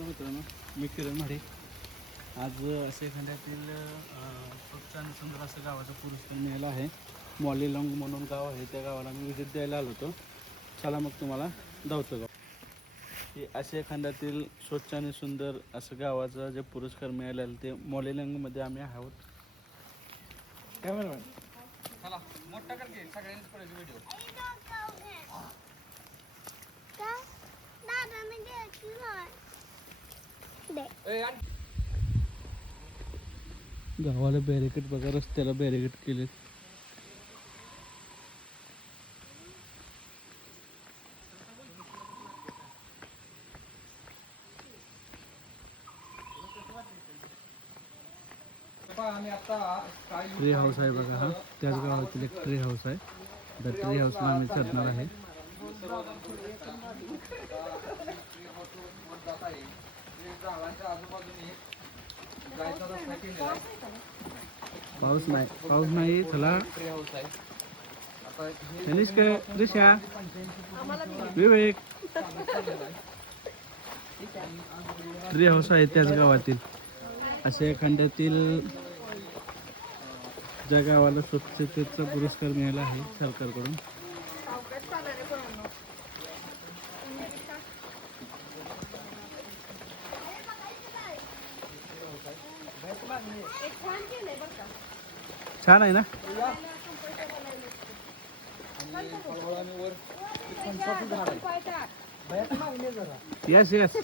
मित्रांनो, मी किरण म्हाडे. आज असे एखाद्यातील स्वच्छ आणि सुंदर असं गावाचा पुरस्कार मिळाला आहे. मॉलीलॉंग म्हणून गाव आहे, त्या गावाला मी विजिट द्यायला आलो होतो. चला मग तुम्हाला दावतो गाव की असे एखाद्यातील स्वच्छ आणि सुंदर असं गावाचा जे पुरस्कार मिळालेला ते मॉलीलॉंगमध्ये आम्ही आहोत. कॅमेरामॅन चला मोठा करके सगळ्यांनीच पडायचे व्हिडिओ. गावाला बॅरिकेड बघा, रस्त्याला बॅरिकेड केले. ट्री हाऊस आहे बघा, हा त्याच गावातील एक ट्री हाऊस आहे. त्या ट्री हाऊसला आम्ही चढणार आहे. पाऊस नाही चला. तनिष्क, ऋषा, विवेक, ट्री हाऊस आहे त्याच गावातील. अशा एखाद्यातील ज्या गावाला स्वच्छतेचा पुरस्कार मिळाला आहे सरकारकडून. छान आहे ना. Yes yes.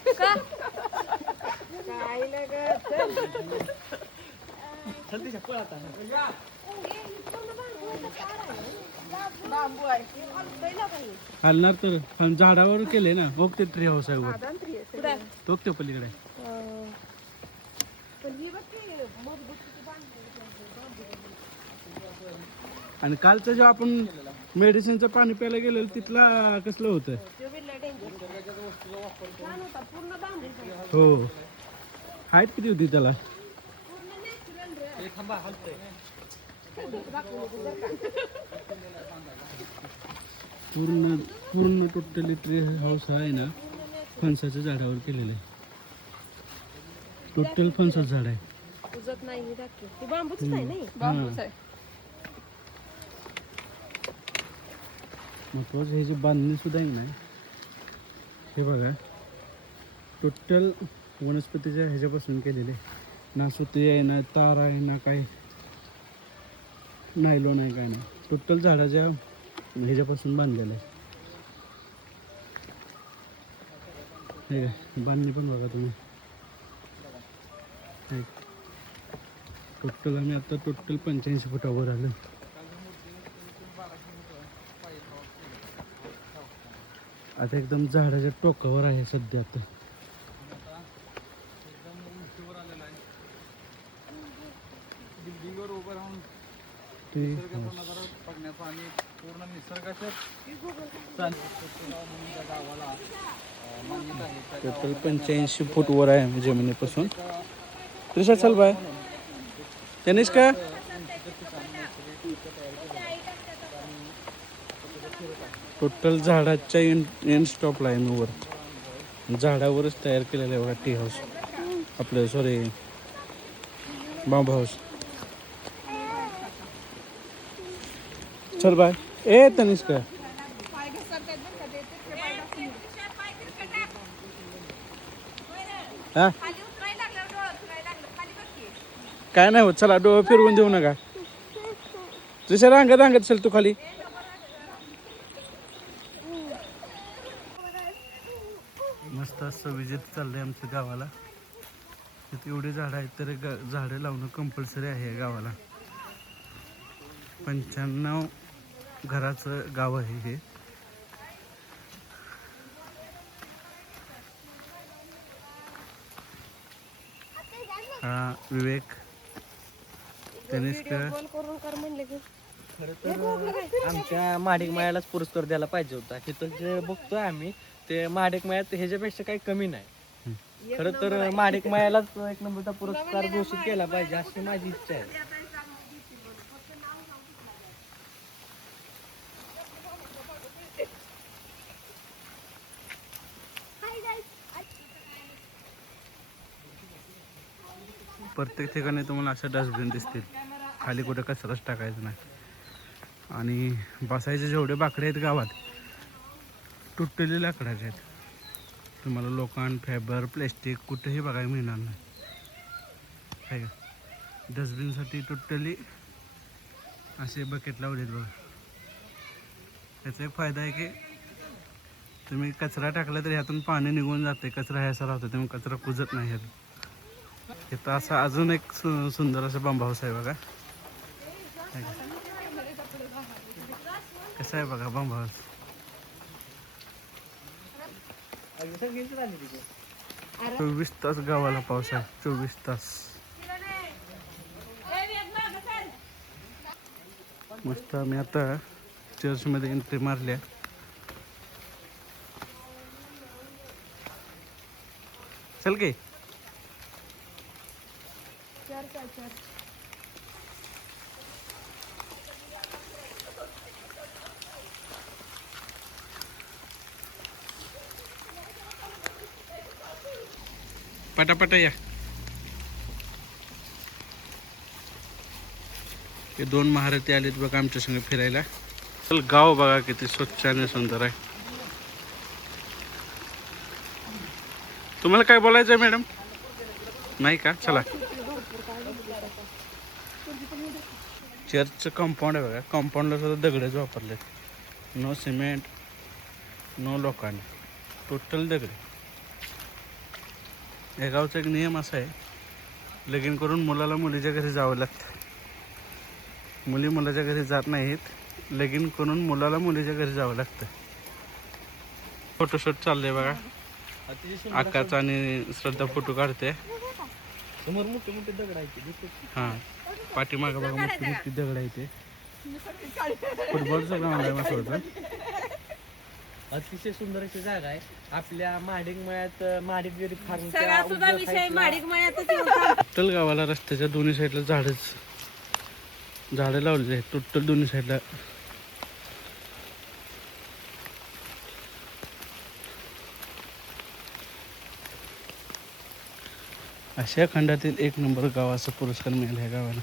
हलणार तर झाडावर केले ना. ओके ट्री हाऊस आहे वर तो ते पलीकडे. आणि कालचं जेव्हा आपण मेडिसिनचं पाणी प्यायला गेलेलं तिथला कसलं होतं. हो, हाईट किती होती त्याला. पूर्ण पूर्ण टोटली ट्री हाऊस आहे ना, फणसाच्या झाडावर केलेलं आहे. टोटल फणसाचं झाड आहे. महत्वाचं हे जे बांधणी सुद्धा आहे ना, हे बघा टोटल वनस्पतीच्या ह्याच्यापासून केलेले. ना सुती आहे, ना तार आहे, ना काय नायलॉन आहे, काय नाही. टोटल झाडाच्या ह्याच्यापासून बांधलेलं आहे. हे काय बांधणी पण बघा तुम्ही. टोटल आम्ही आता टोटल 85 फुटावर आलो. आता एकदम झाडाच्या टोकावर आहे सध्या. आता बिल्डिंगवर उभं राहून बघण्याचा आणि पूर्ण निसर्गाच्या गावाला टोटल 85 फूट वर आहे जमिनीपासून. तुझ्या चल बाय त्यानेच का टोटल झाडाच्या एंड स्टॉपला आहे मी वर. झाडावरच तयार केलेलं आहे बघा टी हाऊस आपलं, सॉरी बांबू हाऊस. चल बाय. ए तनिष्का हा काय नाही होत. चला डोळं फिरवून देऊ नका. तुझ्या रांगत चल तू खाली. मस्त असं विजिट चाललंय आमच्या गावाला. तिथे एवढी झाडं आहेत तर झाडं लावणं कंपल्सरी आहे या गावाला. 95 घराचं गाव आहे हे. हा विवेक, तनिष्क. खरं तर आमच्या महाडिक मायालाच पुरस्कार द्यायला पाहिजे होता. तिथं जे बघतोय आम्ही ते महाडिक मायात ह्याच्यापेक्षा काही कमी नाही. खरं तर महाडिक मायालाच एक नंबरचा पुरस्कार घोषित केला पाहिजे अशी माझी इच्छा आहे. प्रत्येक ठिकाणी तुम्हाला अशा डस्टबिन दिसतील, खाली कुठे कचराच टाकायचं नाही. आणि बसायचे जेवढे बाकडे आहेत गावात तुटलेले लाकडाचे आहेत. तुम्हाला लोखंड, फायबर, प्लॅस्टिक कुठेही बघायला मिळणार नाही आहे का. डस्टबिनसाठी तुटलेली असे बकेट लावलेत बघा. याचा एक फायदा आहे की तुम्ही कचरा टाकला तर ह्यातून पाणी निघून जाते, कचरा ह्याचा राहतो, त्यामुळे कचरा कुजत नाही ह्यात. इथं असा अजून एक सुंदर असं बंब हाऊस आहे बघा. कसं आहे बघा बंब हाऊस. 24 तास गावाला पाऊस आहे, 24 तास. मस्त. आम्ही आता चर्चमध्ये एंट्री मारल्या. चल की पटापटा या. हे 2 महारथी आलेत बघा आमच्या संग फिरायला. चल गाव बघा किती स्वच्छ आणि सुंदर आहे. तुम्हाला काय बोलायचं आहे मॅडम? नाही का? चला. चर्चचं कंपाऊंड आहे बघा. कंपाऊंडला सुद्धा दगडच वापरलेत. नो सिमेंट, नो लोखंड, टोटल दगड. या गावचा एक नियम असा आहे, लगीन करून मुलाला मुलीच्या घरी जावं लागतं. मुली मुलाच्या घरी जात नाहीत, लगीन करून मुलाला मुलीच्या घरी जावं लागतं. फोटोशूट चाललंय बघा. आकाश आणि श्रद्धा फोटो काढते. समोर मोठे मोठे दगड आहेत. हां, पाठीमागं बघा मोठी मोठी दगड आहे ते. फुटबॉलचं ग्राउंड आहे मस्त होतं. अतिशय सुंदर अशी जागा आहे. आपल्या महाडिक मळ्यात महाडिक जरी फार्म टोटल गावाला रस्त्याच्या दोन्ही साईडला झाडं लावलेली आहेत. टोटल दोन्ही साईडला. आशिया खंडातील 1 नंबर गावाचा पुरस्कार मिळाला आहे गावाला.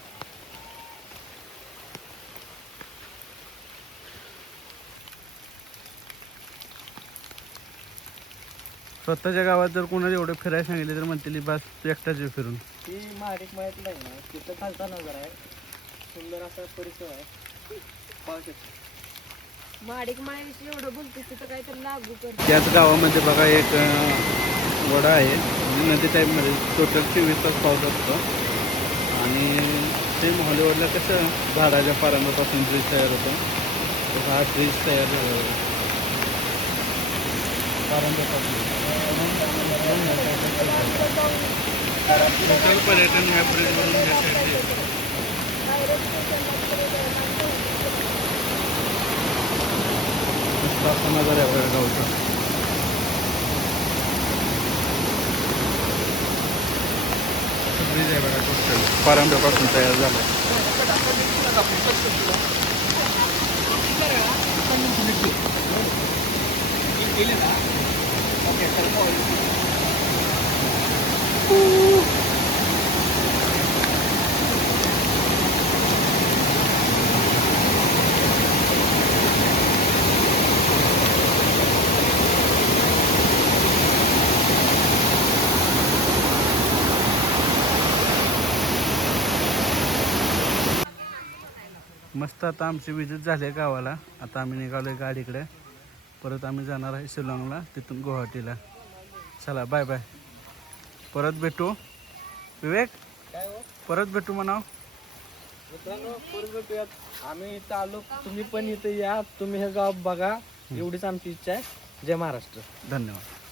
स्वतःच्या गावात जर कोणाला एवढं फिरायला सांगितले तर म्हणतील बस तू एकटाच येऊ फिरून. ती महाडिक मळ्यात नाही ना, तिथं खालचा नगर आहे. सुंदर असा परिसर आहे. पाहू शकतो. माडिक मायाविषयी एवढं बोलतेस तिथं काहीतरी लागू कर. त्याच गावामध्ये बघा एक वडा आहे, नदी टाईपमध्ये. टोटल 24 तास पाऊस असतो. आणि ते मोहलेवडला कसं झाडाच्या पारांपासून ब्रिज तयार होतो, तसा हा ब्रिज तयार झाला पारांपासून. टोटल पर्यटन ह्या ब्रिजवरून या साईडला येतं. असा नजारा आहे बघा गावचा. ब्रिज आहे बघा टोटल पारंब्यापासून तयार झाला. मस्त. आता आमची विजिट झाली आहे गावाला. आता आम्ही निघालो आहे गाडीकडे. परत आम्ही जाणार आहे शिलाँगला, तिथून गुवाहाटीला. चला बाय बाय. परत भेटू. विवेक काय हो परत भेटू म्हणाव. मित्रांनो, परत भेटूयात. आम्ही इथं आलो, तुम्ही पण इथे या. तुम्ही हे गाव बघा, एवढीच आमची इच्छा आहे. जय महाराष्ट्र. धन्यवाद.